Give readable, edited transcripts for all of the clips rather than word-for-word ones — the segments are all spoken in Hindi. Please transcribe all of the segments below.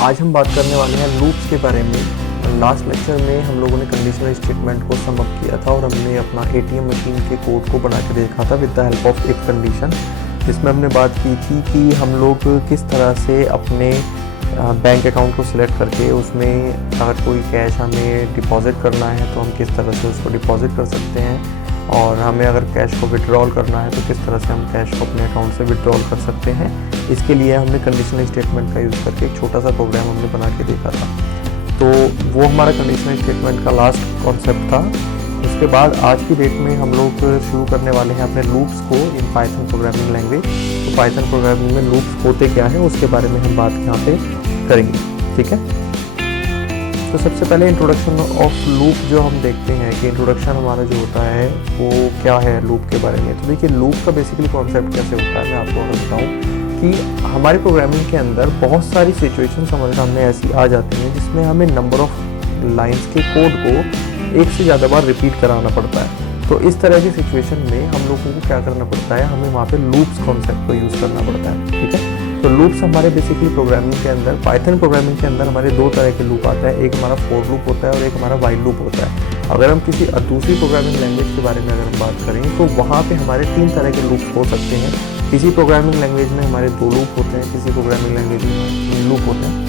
आज हम बात करने वाले हैं लूप्स के बारे में। लास्ट लेक्चर में हम लोगों ने कंडीशनल स्टेटमेंट को सम अप किया था और हमने अपना एटीएम मशीन के कोड को बना के देखा था with the help of if condition, जिसमें हमने बात की थी कि हम लोग किस तरह से अपने बैंक अकाउंट को सिलेक्ट करके उसमें अगर कोई कैश हमें डिपॉजिट करना है तो हम किस तरह से उसको डिपॉजिट कर सकते हैं, और हमें अगर कैश को विड्रॉल करना है तो किस तरह से हम कैश को अपने अकाउंट से विड्रॉल कर सकते हैं। इसके लिए हमने कंडीशनल स्टेटमेंट का यूज़ करके एक छोटा सा प्रोग्राम हमने बना के देखा था। तो वो हमारा कंडीशनल स्टेटमेंट का लास्ट कॉन्सेप्ट था। उसके बाद आज की डेट में हम लोग शुरू करने वाले हैं अपने लूप्स को इन पाइथन प्रोग्रामिंग लैंग्वेज। तो पाइथन प्रोग्रामिंग में लूप्स होते क्या है उसके बारे में हम बात यहाँ पे करेंगे, ठीक है। तो सबसे पहले इंट्रोडक्शन ऑफ लूप जो हम देखते हैं कि इंट्रोडक्शन हमारा जो होता है वो क्या है लूप के बारे में। तो देखिए लूप का बेसिकली कॉन्सेप्ट कैसे होता है, मैं आपको अगर बताऊँ कि हमारी प्रोग्रामिंग के अंदर बहुत सारी सिचुएशंस हमारे सामने ऐसी आ जाती हैं जिसमें हमें नंबर ऑफ लाइंस के कोड को एक से ज़्यादा बार रिपीट कराना पड़ता है। तो इस तरह की सिचुएशन में हम लोगों को क्या करना पड़ता है, हमें वहाँ पे लूप्स कॉन्सेप्ट को यूज़ करना पड़ता है, ठीक है। तो लूप्स हमारे बेसिकली प्रोग्रामिंग के अंदर, पाइथन प्रोग्रामिंग के अंदर हमारे दो तरह के लूप आता है। एक हमारा फॉर लूप होता है और एक हमारा वाइल लूप होता है। अगर हम किसी दूसरी प्रोग्रामिंग लैंग्वेज के बारे में अगर हम बात करें तो वहाँ पे हमारे तीन तरह के लूप्स हो सकते हैं। किसी प्रोग्रामिंग लैंग्वेज में हमारे दो लूप होते हैं, किसी प्रोग्रामिंग लैंग्वेज में तीन लूप होते हैं।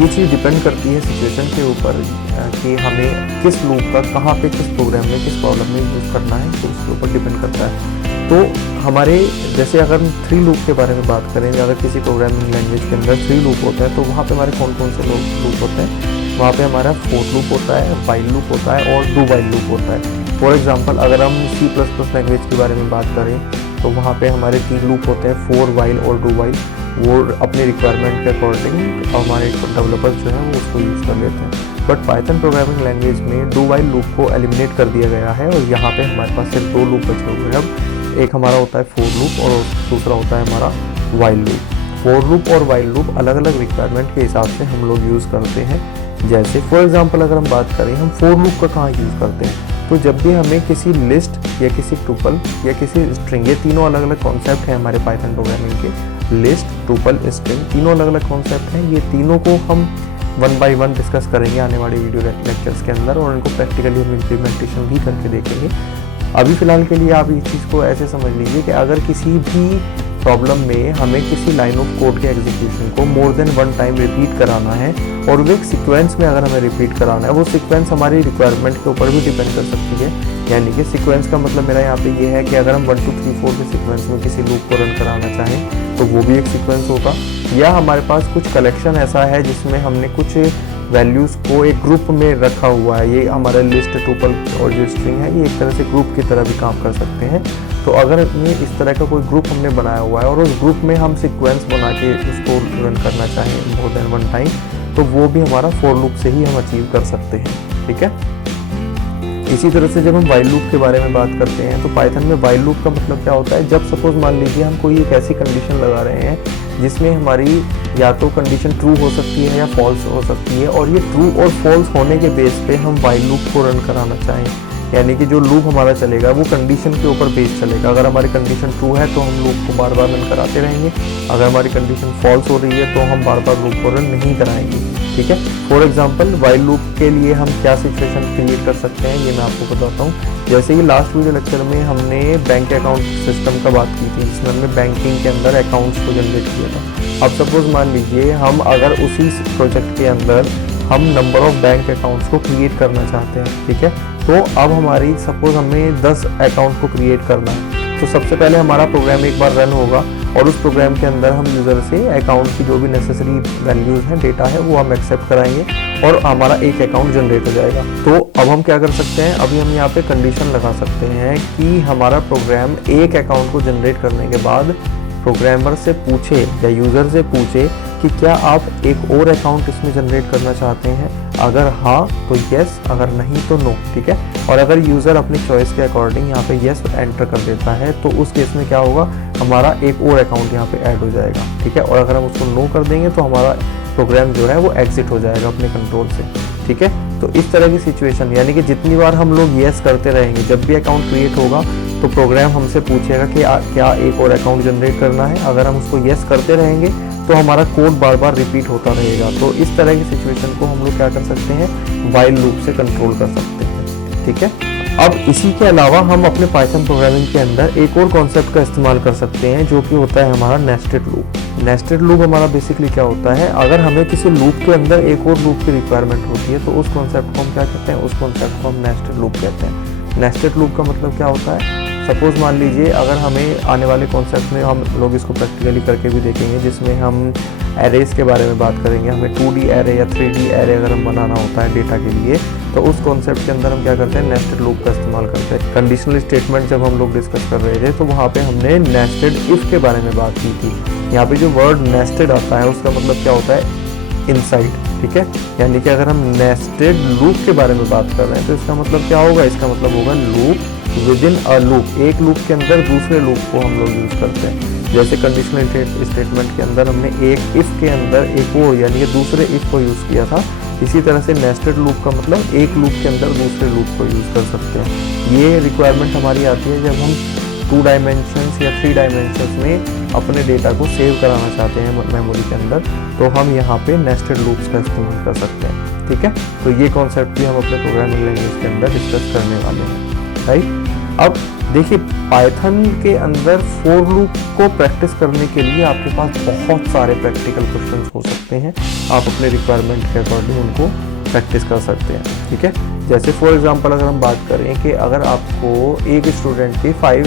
ये चीज़ डिपेंड करती है सिचुएशन के ऊपर कि हमें किस लूप का कहाँ पे किस प्रोग्राम में किस प्रॉब्लम में यूज़ करना है, तो उसके ऊपर डिपेंड करता है। तो हमारे जैसे अगर हम थ्री लूप के बारे में बात करें, अगर किसी प्रोग्रामिंग लैंग्वेज के अंदर थ्री लूप होते हैं तो वहाँ पे हमारे कौन कौन से लूप होते हैं। वहाँ पे हमारा फोर लूप होता है, वाइल लूप होता है और डू वाइल लूप होता है। फॉर एग्जांपल अगर हम C++ लैंग्वेज के बारे में बात करें तो वहाँ पे हमारे तीन लूप होते हैं, फोर, वाइल और डू वाइल। वो अपनी रिक्वायरमेंट के अकॉर्डिंग हमारे डेवलपर्स जो हैं वो उसको यूज़ कर लेते हैं। बट पाइथन प्रोग्रामिंग लैंग्वेज में डू वाइल लूप को एलिमिनेट कर दिया गया है और यहाँ पे हमारे पास सिर्फ दो लूप बचे हुए हैं। अब एक हमारा होता है फोर लूप और दूसरा होता है हमारा वाइल लूप। फोर लूप और वाइल लूप अलग अलग रिक्वायरमेंट के हिसाब से हम लोग यूज़ करते हैं। जैसे फॉर एग्जांपल अगर हम बात करें, हम फोर लूप का कहाँ यूज़ करते हैं, तो जब भी हमें किसी लिस्ट या किसी टुपल या किसी स्ट्रिंग, ये तीनों अलग अलग कॉन्सेप्ट हैं हमारे पाइथन प्रोग्रामिंग के। लिस्ट, टुपल, स्ट्रिंग तीनों अलग अलग कॉन्सेप्ट हैं। ये तीनों को हम वन बाय वन डिस्कस करेंगे आने वाले वीडियो लेक्चर्स के अंदर और उनको प्रैक्टिकली हम इम्प्लीमेंटेशन भी करके देखेंगे। अभी फ़िलहाल के लिए आप इस चीज़ को ऐसे समझ लीजिए कि अगर किसी भी प्रॉब्लम में हमें किसी लाइन ऑफ कोड के एग्जीक्यूशन को more than one time repeat कराना है और वो एक सीक्वेंस में अगर हमें रिपीट कराना है, वो सीक्वेंस हमारी रिक्वायरमेंट के ऊपर भी डिपेंड कर सकती है। यानी कि सीक्वेंस का मतलब मेरा यहाँ पे ये है कि अगर हम 1 2 3 4 के सीक्वेंस में किसी लूप को रन कराना चाहें तो वो भी एक सीक्वेंस होगा। या हमारे पास कुछ कलेक्शन ऐसा है जिसमें हमने कुछ वैल्यूज़ को एक ग्रुप में रखा हुआ है, ये हमारा लिस्ट, टुपल और जो स्ट्रिंग है ये एक तरह से ग्रुप की तरह भी काम कर सकते हैं। तो अगर ये इस तरह का कोई ग्रुप हमने बनाया हुआ है और उस ग्रुप में हम सीक्वेंस बना के उसको रन करना चाहें मोर देन वन टाइम, तो वो भी हमारा फॉर लूप से ही हम अचीव कर सकते हैं, ठीक है। इसी तरह से जब हम वाइल लूप के बारे में बात करते हैं तो पाइथन में वाइल लूप का मतलब क्या होता है, जब सपोज मान लीजिए हम कोई एक ऐसी कंडीशन लगा रहे हैं जिसमें हमारी या तो कंडीशन ट्रू हो सकती है या फॉल्स हो सकती है, और ये ट्रू और फॉल्स होने के बेस पे हम वाइल लूप को रन कराना चाहें, यानी कि जो लूप हमारा चलेगा वो कंडीशन के ऊपर बेस चलेगा। अगर हमारी कंडीशन ट्रू है तो हम लूप को बार बार रन कराते रहेंगे, अगर हमारी कंडीशन फॉल्स हो रही है तो हम बार बार लूप को रन नहीं कराएंगे, ठीक है। फॉर एग्जांपल वाइल लूप के लिए हम क्या सिचुएशन क्रिएट कर सकते हैं ये मैं आपको बताता हूँ। जैसे कि लास्ट वीडियो लेक्चर में हमने बैंक अकाउंट सिस्टम का बात की थी, जिसमें हमने बैंकिंग के अंदर अकाउंट्स को जनरेट किया था। अब सपोज मान लीजिए हम अगर उसी प्रोजेक्ट के अंदर हम नंबर ऑफ बैंक अकाउंट्स को क्रिएट करना चाहते हैं, ठीक है। तो अब हमारी सपोज हमें 10 अकाउंट को क्रिएट करना है, तो सबसे पहले हमारा प्रोग्राम एक बार रन होगा और उस प्रोग्राम के अंदर हम यूज़र से अकाउंट की जो भी नेसेसरी वैल्यूज़ हैं, डेटा है, वो हम एक्सेप्ट कराएंगे और हमारा एक अकाउंट जनरेट हो जाएगा। तो अब हम क्या कर सकते हैं, अभी हम यहाँ पे कंडीशन लगा सकते हैं कि हमारा प्रोग्राम एक अकाउंट को जनरेट करने के बाद प्रोग्रामर से पूछे या यूज़र से पूछे कि क्या आप एक और अकाउंट इसमें जनरेट करना चाहते हैं। अगर हाँ तो येस, अगर नहीं तो नो, ठीक है। और अगर यूज़र अपनी चॉइस के अकॉर्डिंग यहाँ पे येस एंटर कर देता है तो उस केस में क्या होगा, हमारा एक और अकाउंट यहाँ पे ऐड हो जाएगा, ठीक है। और अगर हम उसको नो कर देंगे तो हमारा प्रोग्राम जो है वो एग्जिट हो जाएगा अपने कंट्रोल से, ठीक है। तो इस तरह की सिचुएशन, यानी कि जितनी बार हम लोग येस करते रहेंगे, जब भी अकाउंट क्रिएट होगा तो प्रोग्राम हमसे पूछेगा कि क्या एक और अकाउंट जनरेट करना है। अगर हम उसको येस करते रहेंगे तो हमारा कोड बार बार रिपीट होता रहेगा। तो इस तरह की सिचुएशन को हम लोग क्या कर सकते हैं, व्हाइल लूप से कंट्रोल कर सकते हैं। ठीक है, अब इसी के अलावा हम अपने पाइथन प्रोग्रामिंग के अंदर एक और कॉन्सेप्ट का इस्तेमाल कर सकते हैं, जो कि होता है हमारा नेस्टेड लूप। नेस्टेड लूप हमारा बेसिकली क्या होता है, अगर हमें किसी लूप के अंदर एक और लूप की रिक्वायरमेंट होती है तो उस कॉन्सेप्ट को हम क्या कहते हैं, उस कॉन्सेप्ट को हम नेस्टेड लूप कहते हैं। नेस्टेड लूप का मतलब क्या होता है, सपोज मान लीजिए अगर हमें आने वाले कॉन्सेप्ट में हम लोग इसको प्रैक्टिकली करके भी देखेंगे, जिसमें हम एरेज के बारे में बात करेंगे। हमें 2D एरे या 3D एरे अगर हम बनाना होता है डेटा के लिए, तो उस कॉन्सेप्ट के अंदर हम क्या करते हैं, नेस्टेड लूप का इस्तेमाल करते हैं। कंडीशनल स्टेटमेंट जब हम लोग डिस्कस कर रहे थे तो वहाँ पे हमने नेस्टेड इफ के बारे में बात की थी। यहाँ पे जो वर्ड नेस्टेड आता है उसका मतलब क्या होता है, इनसाइड। ठीक है, यानी कि अगर हम नेस्टेड लूप के बारे में बात कर रहे हैं तो इसका मतलब क्या होगा, इसका मतलब होगा loop with in a loop, एक लूप के अंदर दूसरे लूप को हम लोग यूज करते हैं। जैसे कंडीशनल स्टेटमेंट के अंदर हमने एक इफ के अंदर एक और यानी कि दूसरे इफ को यूज किया था, इसी तरह से नेस्टेड लूप का मतलब एक लूप के अंदर दूसरे लूप को यूज कर सकते हैं। ये रिक्वायरमेंट हमारी आती है जब हम 2 डायमेंशंस या 3 डायमेंशंस में अपने डेटा को सेव कराना चाहते हैं मेमोरी के अंदर, तो हम यहाँ पे नेस्टेड लूप्स का इस्तेमाल कर सकते हैं। ठीक है, तो ये कॉन्सेप्ट भी हम अपने प्रोग्रामिंग लैंग्वेज के अंदर डिस्कस करने वाले हैं। राइट, अब देखिए पाइथन के अंदर फॉर लूप को प्रैक्टिस करने के लिए आपके पास बहुत सारे प्रैक्टिकल क्वेश्चंस हो सकते हैं। आप अपने रिक्वायरमेंट के अकॉर्डिंग उनको प्रैक्टिस कर सकते हैं। ठीक है, जैसे फॉर एग्जांपल अगर हम बात करें कि अगर आपको एक स्टूडेंट के 5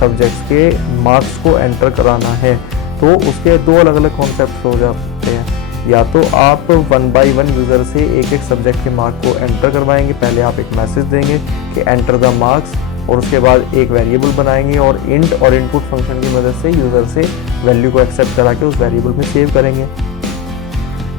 सब्जेक्ट्स के मार्क्स को एंटर कराना है तो उसके 2 अलग अलग कॉन्सेप्ट हो जाते हैं। या तो आप 1 बाय 1 यूज़र से एक एक सब्जेक्ट के मार्क को एंटर करवाएंगे, पहले आप एक मैसेज देंगे कि एंटर द मार्क्स, और उसके बाद एक वेरिएबल बनाएंगे और इंट और इनपुट फंक्शन की मदद से यूज़र से वैल्यू को एक्सेप्ट करा के उस वेरिएबल में सेव करेंगे।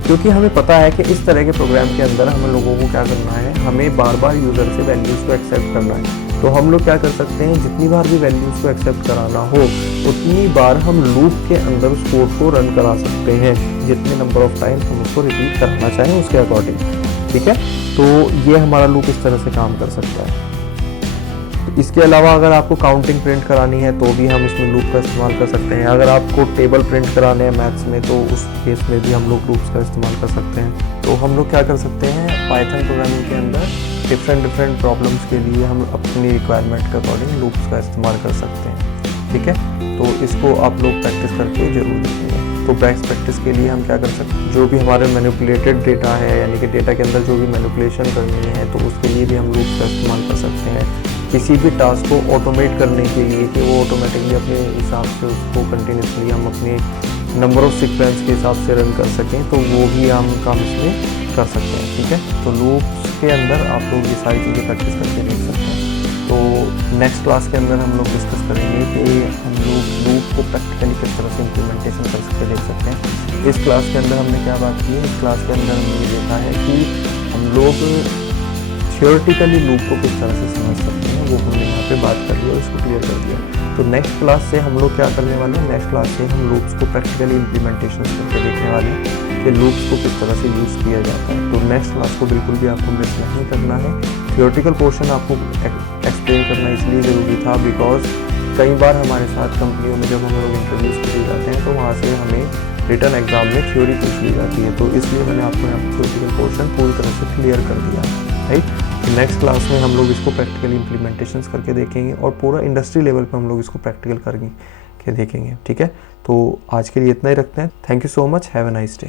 क्योंकि हमें पता है कि इस तरह के प्रोग्राम के अंदर हम लोगों को क्या करना है, हमें बार बार यूज़र से वैल्यूज़ को एक्सेप्ट करना है। तो हम लोग क्या कर सकते हैं, जितनी बार भी वैल्यूज़ को एक्सेप्ट कराना हो उतनी बार हम लूप के अंदर उस कोड को रन करा सकते हैं, जितने नंबर ऑफ टाइम्स हम उसको रिपीट करना चाहें उसके अकॉर्डिंग। ठीक है, तो ये हमारा लूप इस तरह से काम कर सकता है। इसके अलावा अगर आपको काउंटिंग प्रिंट करानी है तो भी हम इसमें लूप का इस्तेमाल कर सकते हैं। अगर आपको टेबल प्रिंट कराने हैं मैथ्स में तो उस केस में भी हम लोग लूप्स का इस्तेमाल कर सकते हैं। तो हम लोग क्या कर सकते हैं, पाइथन प्रोग्रामिंग के अंदर डिफरेंट प्रॉब्लम्स के लिए हम अपनी रिक्वायरमेंट के अकॉर्डिंग लूप्स का इस्तेमाल कर सकते हैं। ठीक है, तो इसको आप लोग प्रैक्टिस करके जरूर देखेंगे। तो बेस्ट प्रैक्टिस के लिए हम क्या कर सकते हैं, जो भी हमारे मैनिपुलेटेड डेटा है यानी कि डेटा के अंदर जो भी मैनिपुलेशन करनी है तो उसके लिए भी हम लूप्स का इस्तेमाल कर सकते हैं। किसी भी टास्क को ऑटोमेट करने के लिए कि वो ऑटोमेटिकली अपने हिसाब से उसको कंटिन्यूसली हम अपने नंबर ऑफ सीक्वेंस के हिसाब से रन कर सकें, तो वो भी हम काम इसमें कर सकते हैं। ठीक है, तो लूप्स के अंदर आप लोग ये सारी चीज़ें प्रैक्टिस करके देख सकते हैं। तो नेक्स्ट क्लास के अंदर हम लोग डिस्कस करेंगे कि हम लोग लूप को प्रैक्टिकली किस तरह से इम्प्लीमेंटेशन कर सकते देख सकते हैं। इस क्लास के अंदर हमने क्या बात की है, इस क्लास के अंदर हमने ये देखा है कि हम लोग थियोरेटिकली लूप को किस तरह से समझ सकते हैं, वो हमने यहाँ पे बात कर लिया और इसको क्लियर कर दिया। तो नेक्स्ट क्लास से हम लोग क्या करने वाले हैं, नेक्स्ट क्लास से हम लूप्स को प्रैक्टिकली इम्प्लीमेंटेशन करके देखने वाले हैं कि लूप्स को किस तरह से यूज़ किया जाता है। तो नेक्स्ट क्लास को बिल्कुल भी आपको मिस नहीं करना है। थियोरेटिकल पोर्शन आपको एक्सप्लेन करना इसलिए ज़रूरी था बिकॉज कई बार हमारे साथ कंपनियों में जब हम लोग इंटरव्यूज़ के लिए जाते हैं तो वहाँ से हमें रिटन एग्जाम में थ्योरी पूछ ली जाती है। तो इसलिए मैंने आपको यहाँ पर थियोरेटिकल पोर्शन पूरी तरह से क्लियर कर दिया, राइट। नेक्स्ट क्लास में हम लोग इसको प्रैक्टिकली इम्प्लीमेंटेशंस करके देखेंगे और पूरा इंडस्ट्री लेवल पे हम लोग इसको प्रैक्टिकल करके देखेंगे। ठीक है, तो आज के लिए इतना ही रखते हैं। Thank you so much, have a nice day.